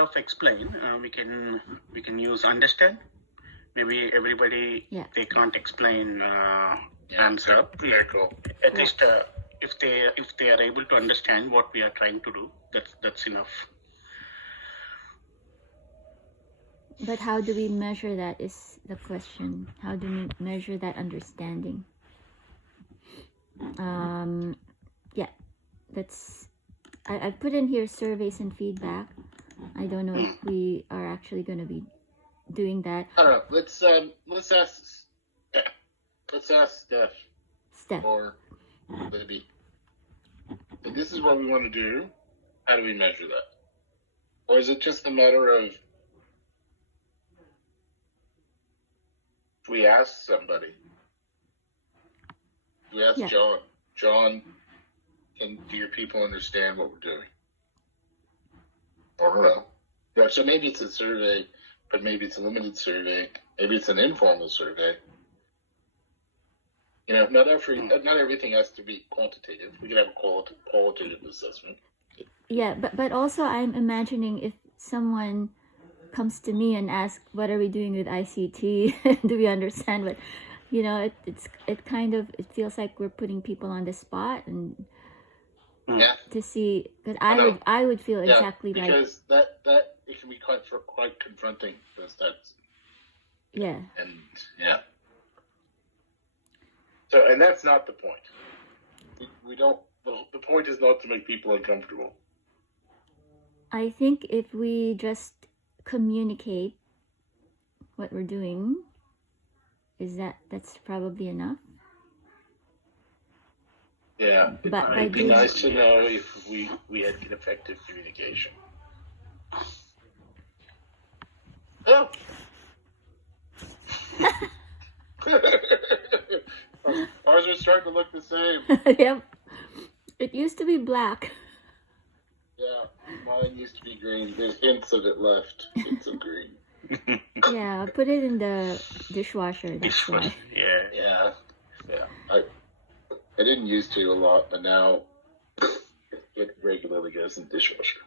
of explain, we can use understand. Maybe everybody, Yeah. they can't explain answer. Very cool. At least if they are able to understand what we are trying to do, that's enough. But how do we measure that is the question. How do we measure that understanding? Yeah, that's I put in here surveys and feedback. I don't know if we are actually going to be doing that. I don't know. Let's ask Steph or Libby. If this is what we want to do, how do we measure that? Or is it just a matter of if we ask somebody? We ask John. John, do your people understand what we're doing? I don't know. Yeah, so maybe it's a survey, but maybe it's a limited survey. Maybe it's an informal survey. You know, not everything has to be quantitative. We can have a qualitative assessment. Yeah, but also I'm imagining if someone comes to me and asks, "What are we doing with ICT? Do we understand what?" You know, it feels like we're putting people on the spot and to see, because I would feel exactly like, because that it can be quite confronting, because that's and so, and that's not the point. We don't. The point is not to make people uncomfortable. I think if we just communicate what we're doing, that's probably enough. Yeah, but it'd be nice to know if we had effective communication. Oh. Ours are starting to look the same. Yep. It used to be black. Yeah, mine used to be green. There's hints of it left. Hints of green. Yeah, put it in the dishwasher. That's why. Yeah. I didn't used to a lot, but now it regularly goes in the dishwasher.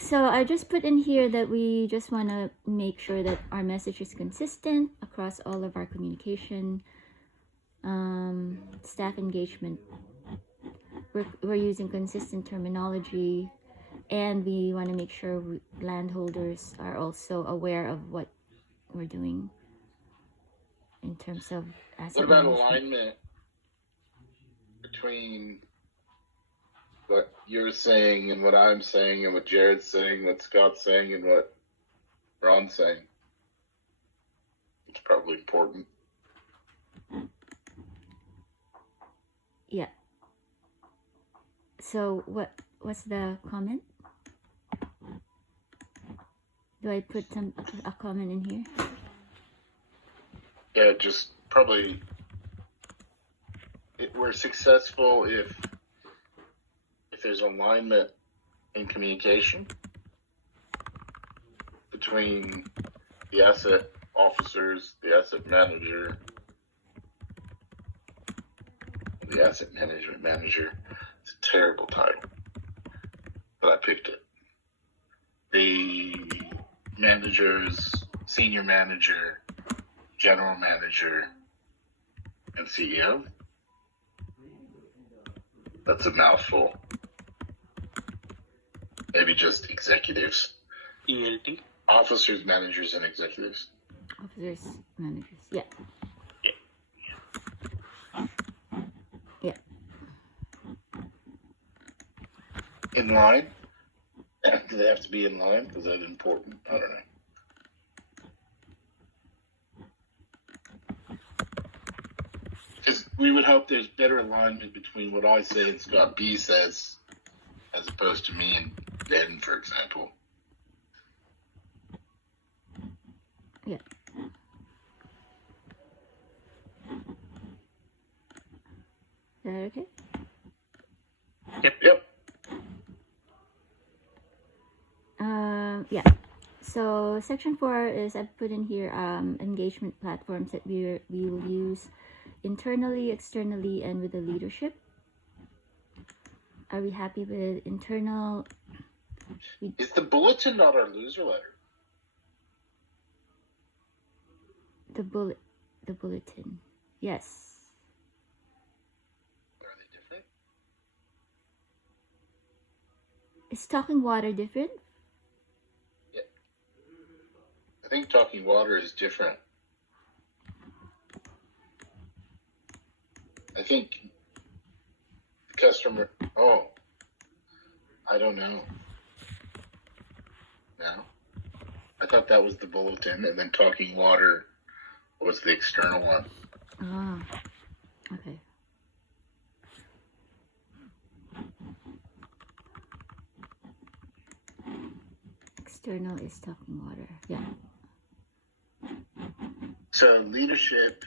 So I just put in here that we just want to make sure that our message is consistent across all of our communication, staff engagement. We're using consistent terminology, and we want to make sure landholders are also aware of what we're doing in terms of asset What about management. alignment between what you're saying and what I'm saying and what Jared's saying, what Scott's saying and what Ron's saying? It's probably important. Yeah. So what's the comment? Do I put a comment in here? Yeah, just probably we're successful if there's alignment in communication between the asset officers, the asset manager, the asset management manager. It's a terrible title, but I picked it. The managers, senior manager, general manager, and CEO. That's a mouthful. Maybe just executives. ELT. Officers, managers, and executives. Officers, managers. Yeah. In line? Do they have to be in line? Is that important? I don't know. Because we would hope there's better alignment between what I say and Scott B says, as opposed to me and Ben, for example. Yeah. Is that okay? Yep. Yeah. So section 4 is I've put in here engagement platforms that we will use internally, externally, and with the leadership. Are we happy with internal we Is the bulletin not our loser letter? the bulletin. Yes. Are they different? Is Talking Water different? I think Talking Water is different. I think the customer. Oh, I don't know. No, I thought that was the bulletin, and then Talking Water was the external one. Ah, okay. External is Talking Water. Yeah. So leadership.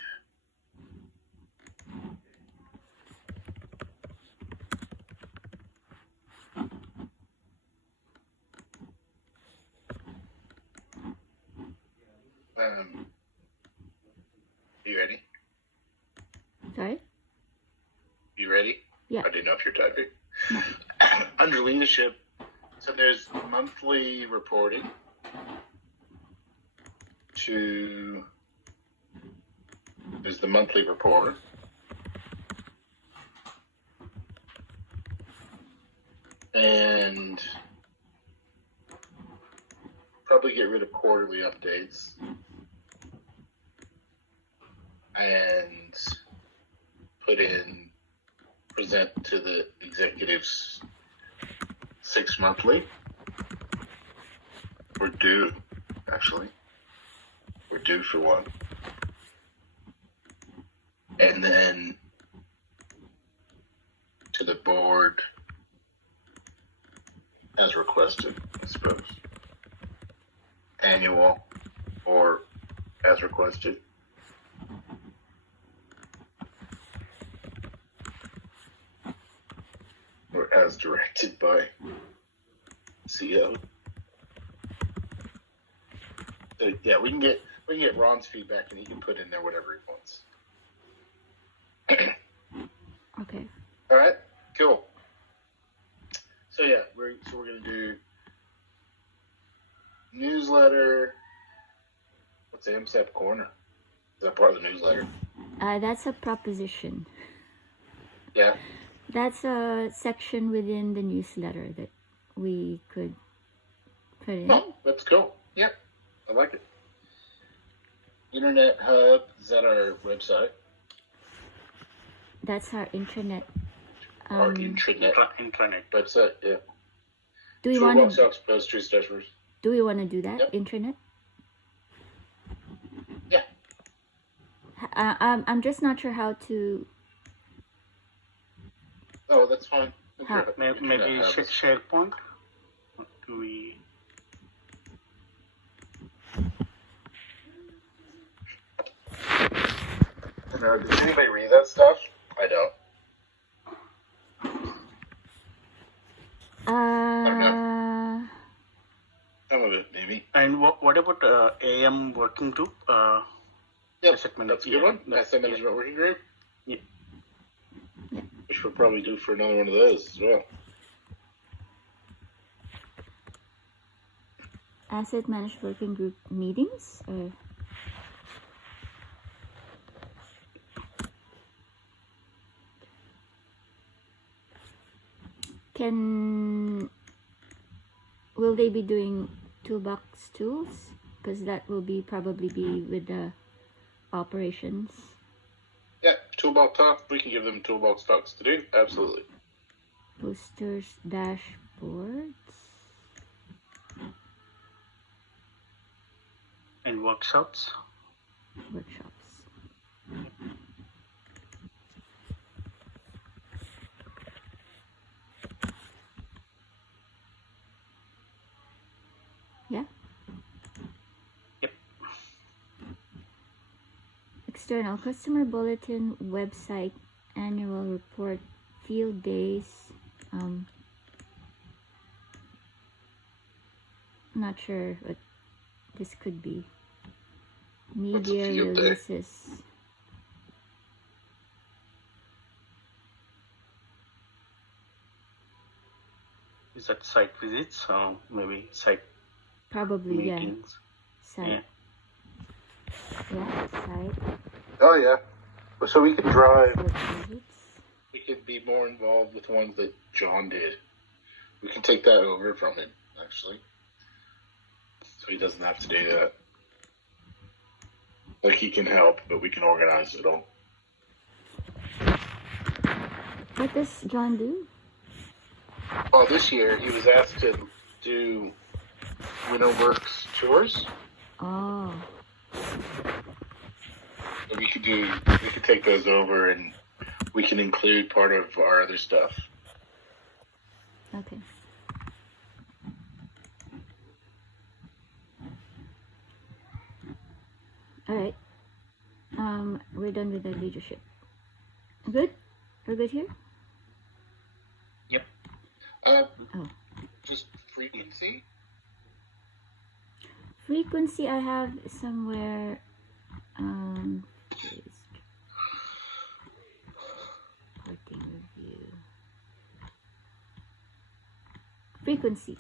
You ready? Sorry? You ready? Yeah. I didn't know if you're typing. No. Under leadership, so there's monthly reporting there's the monthly report. And probably get rid of quarterly updates. And put in present to the executives 6 monthly. We're due, actually. We're due for one. And then to the board as requested, I suppose. Annual or as requested. Or as directed by CO. So yeah, we can get Ron's feedback and he can put in there whatever he wants. Okay. All right, cool. So yeah, we're gonna do newsletter. What's AMSAP Corner? Is that part of the newsletter? That's a proposition. Yeah. That's a section within the newsletter that we could put in. Oh, that's cool. Yep, I like it. Internet Hub, is that our website? That's our intranet. Our intranet Intranet. website, yeah. Do we want to? Post true stashers. Do we want to do that? Yep. Intranet? Yeah. I'm just not sure how to. Oh, that's fine. How? Maybe SharePoint. Do we? Does anybody read that stuff? I don't. Some of it, maybe. And what about AM working group? Yep, Asset that's a good one. Asset management working group. Yeah. Yeah. Which we'll probably do for another one of those as well. Asset management working group meetings? Or? Will they be doing toolbox tools? Because that will probably be with the operations. Yeah, toolbox talk. We can give them toolbox talks to do. Absolutely. Posters, dashboards. And workshops. Workshops. Yeah. Yep. External customer bulletin, website, annual report, field days. Not sure what this could be. Media field day? releases. is that site visits or maybe site Probably, meetings? yeah. Site Oh yeah. So we can drive. visits. We could be more involved with ones that John did. We can take that over from him, actually. So he doesn't have to do that. Like, he can help, but we can organize it all. What does John do? Well, this year he was asked to do Winter Works tours. Oh, So we could take those over, and we can include part of our other stuff. okay. All right. We're done with the leadership. Good? We're good here? Yep. Oh. Just frequency. Frequency I have somewhere. Parting review. Frequency.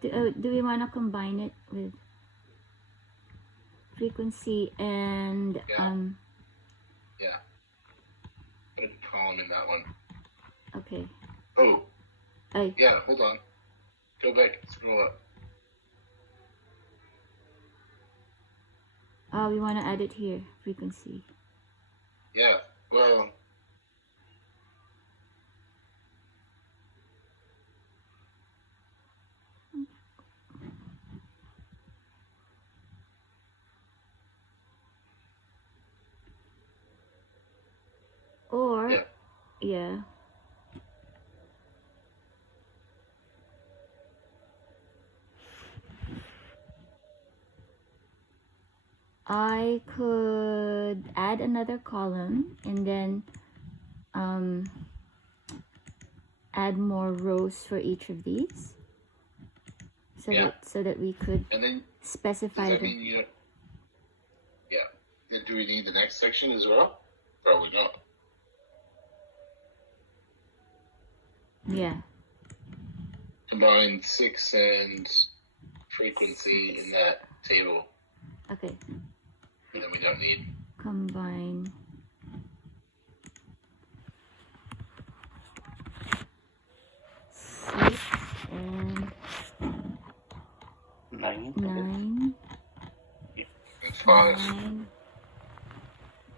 Do we want to combine it with frequency and Yeah. Put a column in that one. okay. Oh. Yeah, hold on. Go back and scroll up. Oh, we want to add it here. Frequency. Yeah. Well. Or Yeah. yeah. I could add another column and then add more rows for each of these, so that we could And then specify does that mean you don't? Yeah. Then do we need the next section as well? Probably not. Yeah. Combine 6 and frequency in that table. Okay. And then we don't need. Combine 6 and 9. 9. And 5. 9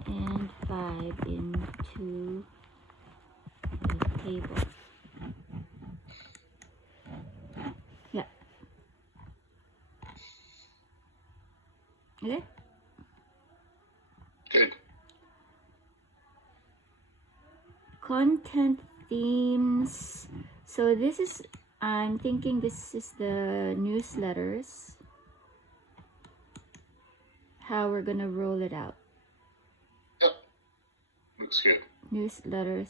and 5 into the table. Yeah. Okay. Good. Content themes. So this is, I'm thinking this is the newsletters. How we're gonna roll it out. Yep. Looks good. Newsletters.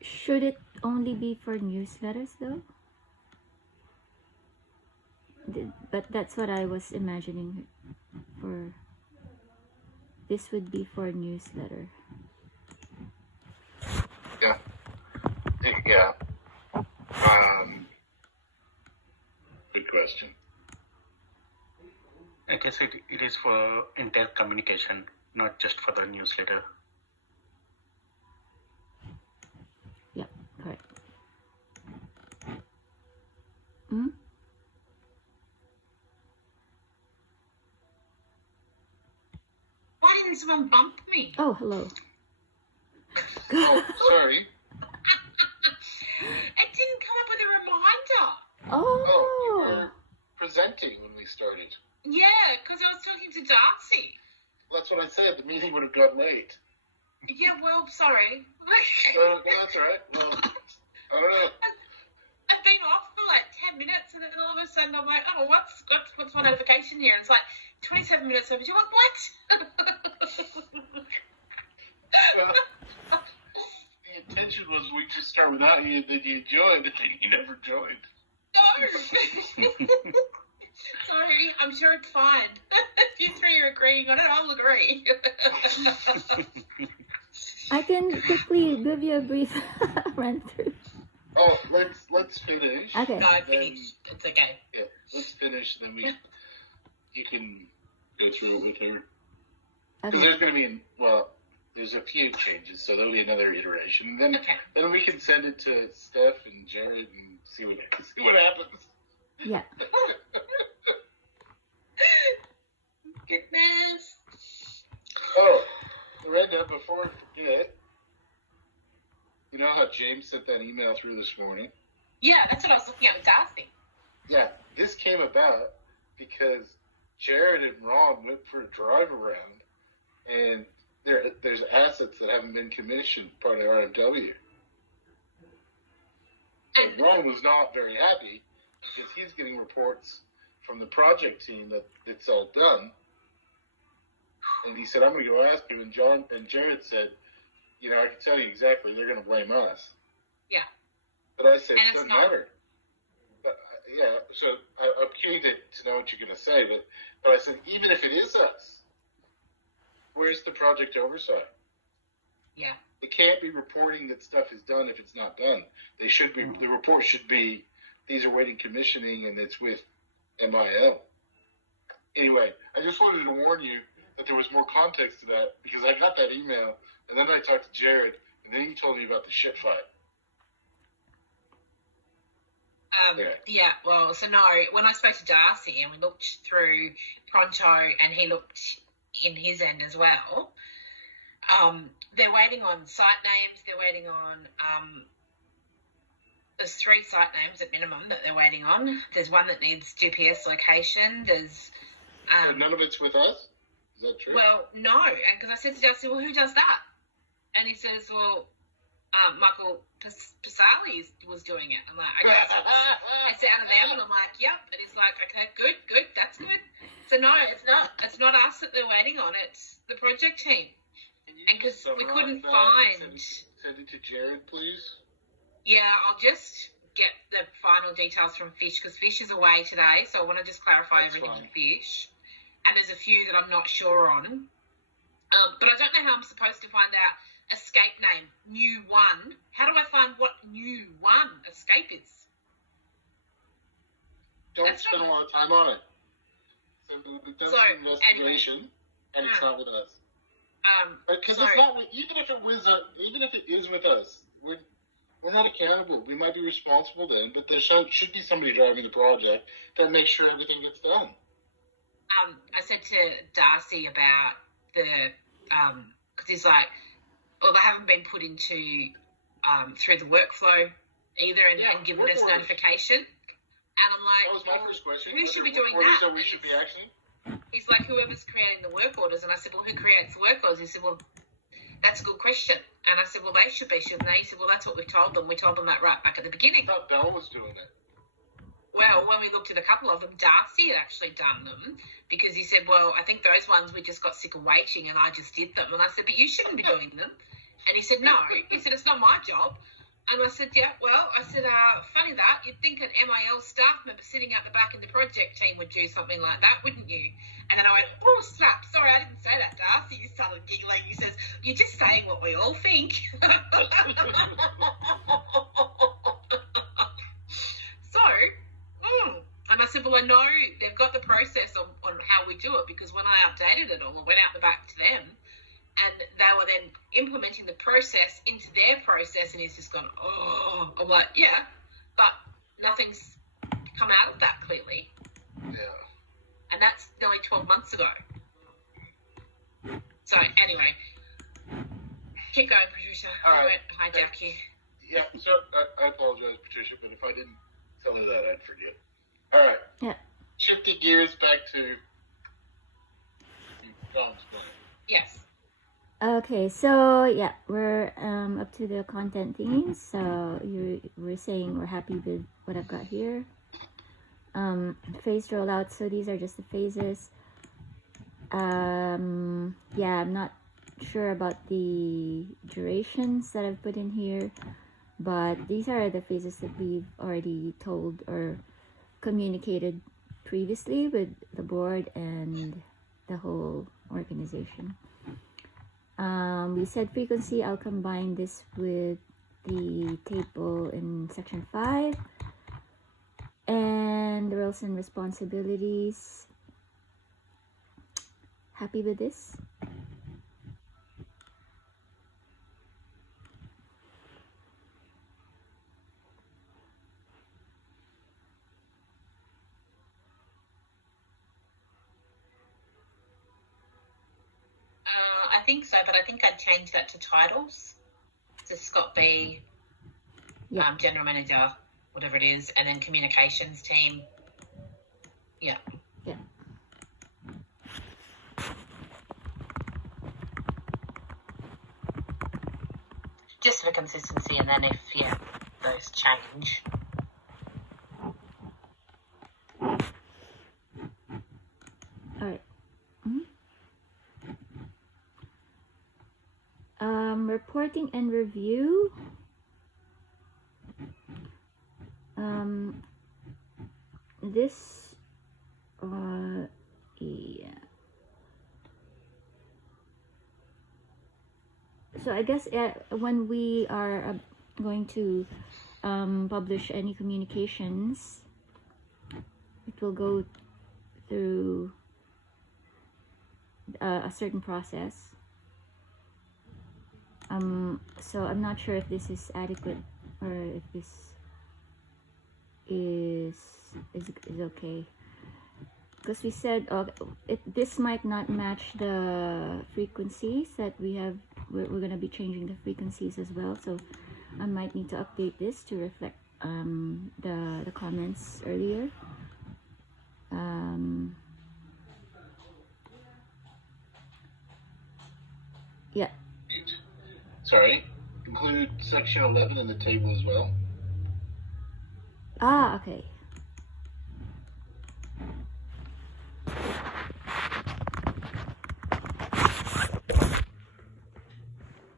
Should it only be for newsletters though? But that's what I was imagining for. This would be for newsletter. Yeah. Yeah. Good question. I guess it is for entire communication, not just for the newsletter. Yeah, correct. Hmm? Why didn't someone bump me? Oh, hello. Oh, sorry. It didn't come up with a reminder. Oh, you Oh. were presenting when we started. Yeah, because I was talking to Darcy. That's what I said. The meeting would have got late. Yeah, well, sorry. Oh, that's all right. Well, I don't know. I've been off for like 10 minutes, and then all of a sudden I'm like, oh, what's my notification here? And it's like 27 minutes overdue. I'm like, what? The intention was we just start without you, and then you joined, and then you never joined. No. So I'm sure it's fine. If you three are agreeing on it, I'll agree. I can quickly give you a brief run through. Oh, let's finish. Okay. No, finish. It's okay. Yeah, let's finish. Then you can go through it with her. Because Okay. there's going to be, there's a few changes, so there'll be another iteration. And Okay. then we can send it to Steph and Jared and see what happens. Yeah. Goodness. Oh, Miranda, before I forget, you know how James sent that email through this morning? Yeah, that's what I was looking at with Darcy. Yeah, this came about because Jared and Ron went for a drive around, and there's assets that haven't been commissioned, part of RMW. And Ron was not very happy because he's getting reports from the project team that it's all done. And he said, I'm going to go ask him. And Jared said, I can tell you exactly, they're going to blame us. Yeah. But I said, And it it's doesn't not. matter. So I'm keen to know what you're going to say. But I said, even if it is us, where's the project oversight? Yeah. It can't be reporting that stuff is done if it's not done. The report should be, these are waiting commissioning and it's with MIL. Anyway, I just wanted to warn you that there was more context to that because I got that email and then I talked to Jared and then he told me about the shit fight. Yeah, well, so no, when I spoke to Darcy and we looked through Pronto and he looked in his end as well, they're waiting on site names, they're waiting on, there's 3 site names at minimum that they're waiting on. There's one that needs GPS location, there's... But none of it's with us? Is that true? Well, no, and because I said to Darcy, well, who does that? And he says, well, Michael Pasali was doing it. I'm like, okay, so it's out of them, and I'm like, yep. And he's like, okay, good, that's good. So no, it's not us that they're waiting on. It's the project team. And because we couldn't find. Send it to Jared, please. Yeah, I'll just get the final details from Fish because Fish is away today, so I want to just clarify everything with Fish. And there's a few that I'm not sure on. But I don't know how I'm supposed to find out escape name, new one. How do I find what new one escape is? Don't spend a lot of time on it. So we've done some investigation, and it's not with us. Because it's not with, even if it is with us, we're not accountable. We might be responsible then, but there should be somebody driving the project that makes sure everything gets done. I said to Darcy about the because he's like, well, they haven't been put into through the workflow either and given us notification. And I'm like, that was my first question. Who should be doing that? that? We should be actioning. He's like, whoever's creating the work orders. And I said, well, who creates the work orders? He said, well, that's a good question. And I said, well, they should be, shouldn't they? He said, well, that's what we told them. We told them that right back at the beginning. I thought Belle was doing it. Well, when we looked at a couple of them, Darcy had actually done them because he said, well, I think those ones we just got sick of waiting and I just did them. And I said, but you shouldn't be doing them. And he said, no. He said, it's not my job. And I said, yeah, well, I said, funny that. You'd think an MIL staff member sitting out the back in the project team would do something like that, wouldn't you? And then I went, oh, slap. Sorry, I didn't say that, Darcy. He started giggling. He says, you're just saying what we all think. So, and I said, well, I know they've got the process on how we do it because when I updated it all, I went out the back to them and they were then implementing the process into their process and he's just gone, oh. I'm like, yeah, but nothing's come out of that clearly. Yeah. And that's nearly 12 months ago. So, anyway, keep going, Patricia. All I right. won't hijack you. Yeah, so I apologize, Patricia, but if I didn't tell her that, I'd forget. All right. Yeah. Shifting gears back to Tom's plan. Yes. Okay, so yeah, we're up to the content themes. So we're saying we're happy with what I've got here. Phase rollout. So these are just the phases. Yeah, I'm not sure about the durations that I've put in here, but these are the phases that we've already told or communicated previously with the board and the whole organization. We said frequency. I'll combine this with the table in section 5 and the roles and responsibilities. Happy with this? I think so, but I think I'd change that to titles. So Scott B, Yeah. General Manager, whatever it is, and then Communications Team. Yeah. Yeah. Just for consistency, and then if, those change. All right. Reporting and review. This, yeah. So I guess when we are going to publish any communications, it will go through a certain process. So I'm not sure if this is adequate or if this is okay, because we said this might not match the frequencies that we have. We're going to be changing the frequencies as well, so I might need to update this to reflect the comments earlier. Yeah. Sorry, include section 11 in the table as well. Okay.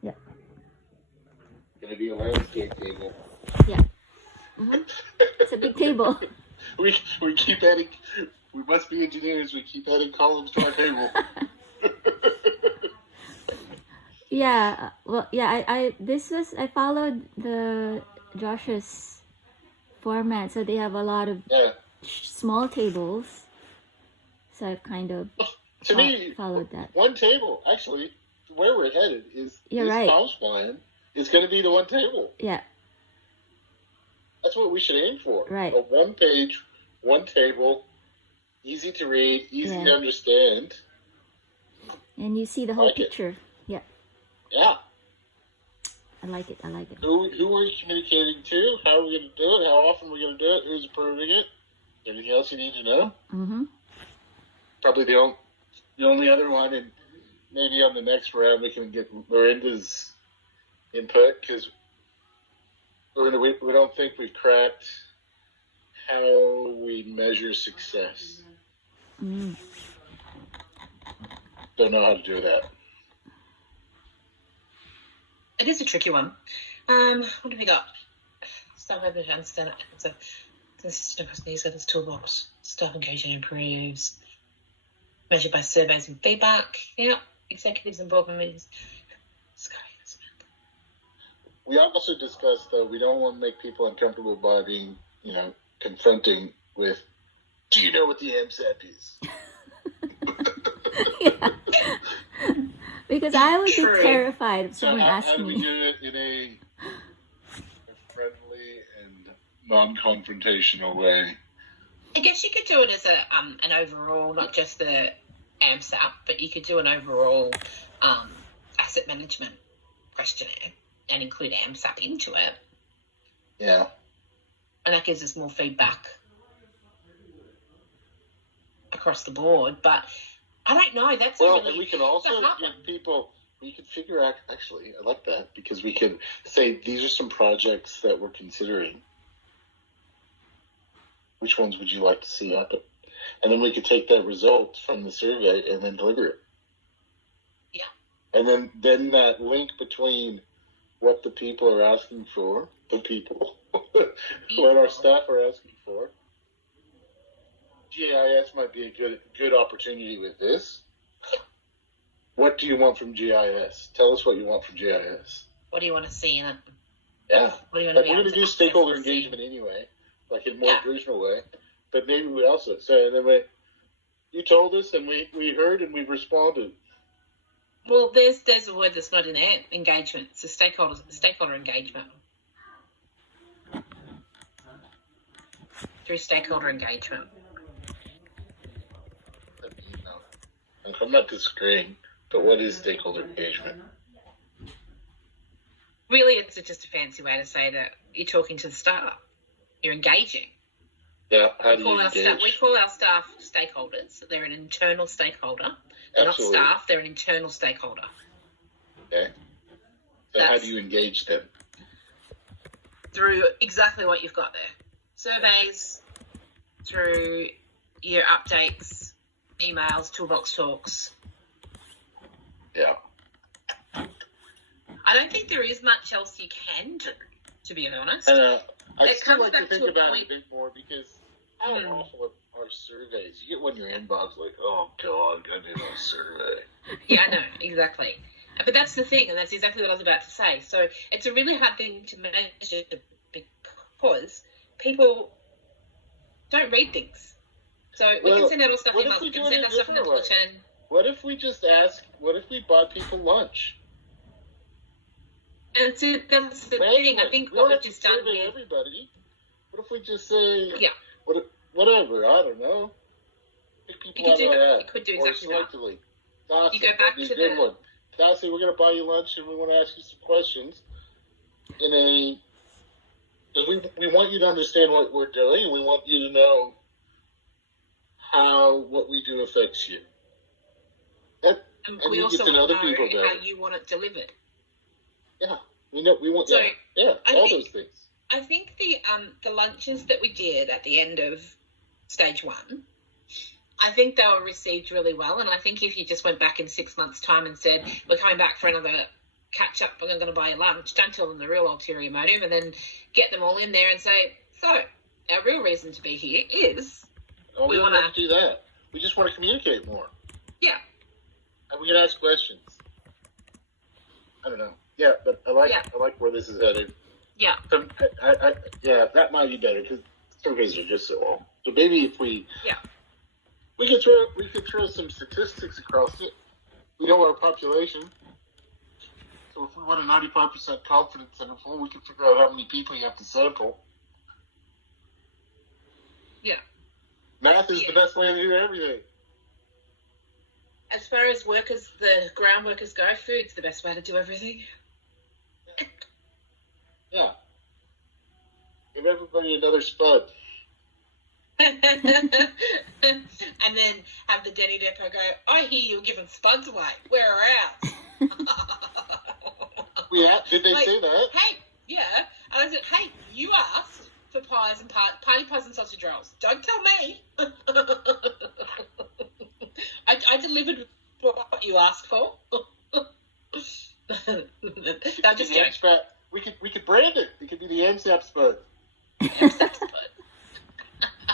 Yeah. Gonna be a landscape table. Yeah. It's a big table. we keep adding. We must be engineers. We keep adding columns to our table. Yeah. Well, yeah. I followed the Josh's format, so they have a lot of small tables. So I kind of followed that. One table, actually, where we're headed is You're this right. house plan is going to be the one table. Yeah. That's what we should aim for. Right. A one page, one table, easy to read, easy to understand. And you see the whole picture. Yeah. Yeah. I like it. Who are we communicating to? How are we going to do it? How often are we going to do it? Who's approving it? Anything else you need to know? Mm-hmm. Probably the only other one, and maybe on the next round we can get Lorinda's input, because we don't think we've cracked how we measure success. Mm. Don't know how to do that. It is a tricky one. What have we got? Staff able to understand it. So, consistent across newsletters, toolbox, staff engagement improves, measured by surveys and feedback. Yeah, executives and board members. We also discussed that we don't want to make people uncomfortable by being, confronting with, do you know what the AMSAP is? Yeah. Because I would True. be terrified if someone how asked do we me. do it in a friendly and non-confrontational way? I guess you could do it as an overall, not just the AMSAP, but you could do an overall asset management questionnaire and include AMSAP into it. Yeah. And that gives us more feedback across the board. But I don't know. That's and we can also give people. We could figure out. Actually, I like that, because we could say these are some projects that we're considering. Which ones would you like to see happen? And then we could take that result from the survey and then deliver it. Yeah. And then that link between what the people are asking for, what our staff are asking for, GIS might be a good opportunity with this. What do you want from GIS? Tell us what you want from GIS. What do you want to see in it? Yeah. What do you want Like, to be we're able going to do access stakeholder and see? engagement anyway, like in a more Yeah. traditional way. But maybe we also say, and then you told us, and we heard, and we responded. Well, there's a word that's not in there. Engagement. It's a stakeholder engagement. Through stakeholder engagement. I'm not disagreeing, but what is stakeholder engagement? Really, it's just a fancy way to say that you're talking to the staff. You're engaging. Yeah, how do you We engage? call our staff stakeholders. They're an internal stakeholder. They're Absolutely. not staff. They're an internal stakeholder. Okay. So how do you engage them? Through exactly what you've got there. Surveys, through your updates, emails, toolbox talks. Yeah. I don't think there is much else you can do, to be honest. And I It still comes like to back think to a about point- it a bit more because how awful are surveys? You get one in your inbox like, oh God, I did a survey. Yeah, I know, exactly. But that's the thing, and that's exactly what I was about to say. So it's a really hard thing to measure because people don't read things. So we can send out all stuff what emails, if we we can do it send a out stuff in the different way? bulletin. What if we just ask? What if we buy people lunch? And so that's the Maybe thing. I think we what don't we've have to just done survey here. everybody. What if we just say, Yeah. whatever? I don't know. Pick people You could out do of that. that. You could do Or exactly that. selectively. Awesome. You go back That'd be a to good the- one. Darcy, we're going to buy you lunch and we want to ask you some questions. Because we want you to understand what we're doing and we want you to know how what we do affects you. And And we you also get to know want the to people know how better. you want it delivered. Yeah. We want So, yeah, I all think- those things. I think the lunches that we did at the end of stage 1, I think they were received really well. And I think if you just went back in 6 months' time and said, we're coming back for another catch up, we're going to buy a lunch, don't tell them the real ulterior motive, and then get them all in there and say, so our real reason to be here is, Oh, we we don't wanna- have to do that. We just want to communicate more. yeah, And we can ask questions. I don't know. Yeah, but I like Yeah. where this is headed. yeah. So, yeah, that might be better because surveys are just so long. So maybe if we could throw some statistics across it. We know our population. So if we want a 95% confidence interval, we can figure out how many people you have to sample. Yeah. Math is the best way to do everything. As far as the ground workers go, food's the best way to do everything. Yeah. Give everybody another spud. And then have the Denny Depot go, I hear you're giving spuds away. Where are ours? Did they Like, say that? Hey, yeah. And I said, hey, you asked for pies and party pies and sausage rolls. Don't tell me. I delivered what you asked for. They'll just joke. We could brand it. It could be the AMSAP spud.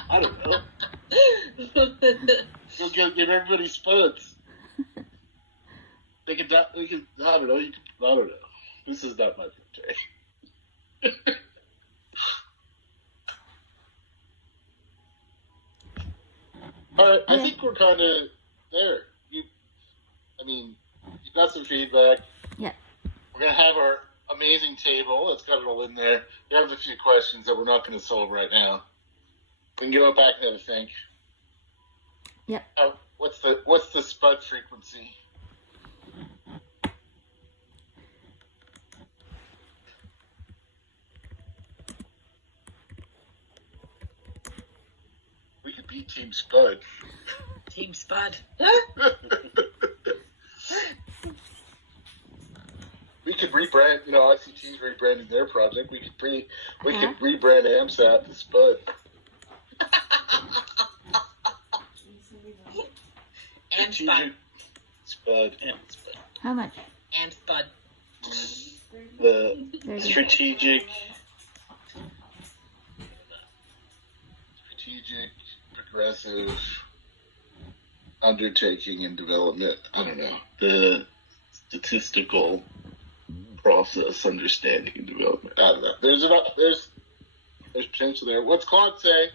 I don't know. You'll give everybody spuds. I don't know. I don't know. This is not my forte. All right, I think we're kind of there. You got some feedback. Yeah. We're going to have our amazing table. It's got it all in there. We have a few questions that we're not going to solve right now. We can go back and have a think. Yep. What's the spud frequency? We could be Team Spud. Team Spud. We could rebrand, ICT's rebranding their project. We could rebrand AMSAT to Spud. And Spud. Spud. How much? And Spud. The 30. strategic aggressive undertaking in development. I don't know. The statistical process, understanding, and development. I don't know. There's potential there. What's Claude say?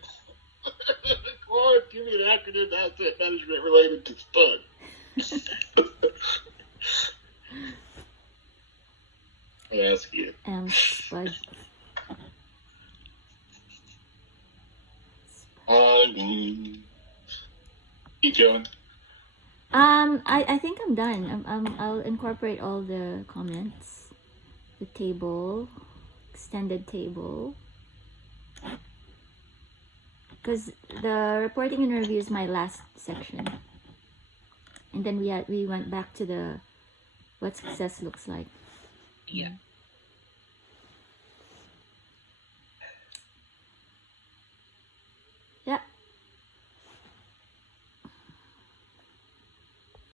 Claude, give me an acronym, asset management related to SPUD. I ask you. Spud. Keep going. I think I'm done. I'll incorporate all the comments, the table, extended table, because the reporting and review is my last section, and then we went back to the what success looks like. Yeah.